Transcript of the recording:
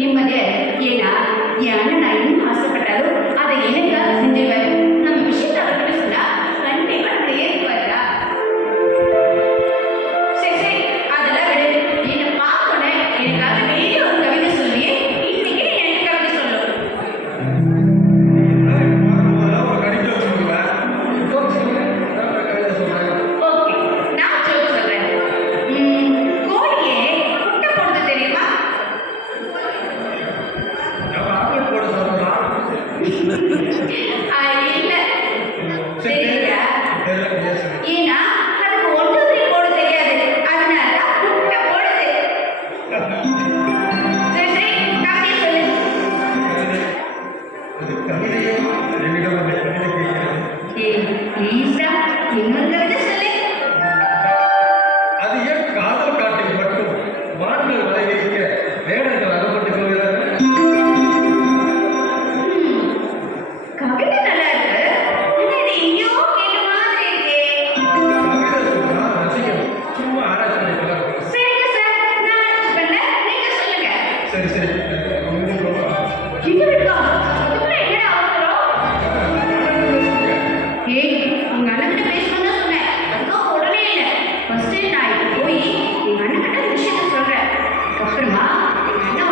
நிம்மதியா ஏன்னா என் அண்ணன் நான் என்ன ஆசைப்பட்டாலும் அதை எனக்காக செஞ்சிருவாரு. நம்ம விஷயத்தை அவர்கிட்ட சொன்னா கண்டிப்பா நம்ம ஏற்றுவாரா? சரி சரி அதெல்லாம் விடு. என்ன பார்க்கணும் எனக்காக டெய்லி ஒரு கவிதை சொல்லி இன்னைக்கு நீ எனக்கு கவிதை சொல்லணும். ஓகே நான் சொல்ல சொல்றேன். கோழியே முட்டை போடுறது தெரியுமா? இல்ல தெரியல. ஏன்னா அதுக்கு ஒன்று போட தெரியாது, அதனால முட்டை போடுது. சரி சரி கவிதை சொல்லு. ப்ளீஸ்டா இன்னொரு கவிதை சொல்லு. அது ஏன் காதல் காட்டில் மட்டும் மான்கள் விளைவிக்க வேடர்கள் அகப்பட்டுக் கொள்கிறார்கள்? கவிதை நல்லா இருக்கு. ஆனா இது எங்கேயோ கேட்ட மாதிரி இருக்கே. கவிதை சொன்னா ரசிக்கணும், சும்மா ஆராய்ச்சி பண்ணிக்கலாம். சரிங்க சார், நான் ஆராய்ச்சி பண்ணேன், நீங்க சொல்லுங்க. சரி சரி இங்க இருக்கா? அதுக்குள்ள என்னடா அவசரம்? ஏய் உங்க அண்ணன்கிட்ட பேசணும்னு தான் சொன்னேன், அதுக்காக உடனே இல்லை. ஃபர்ஸ்ட் நான் இப்போ போய் எங்க அண்ணன்கிட்ட இந்த விஷயத்த சொல்றேன். அப்புறமா எங்க அண்ணன்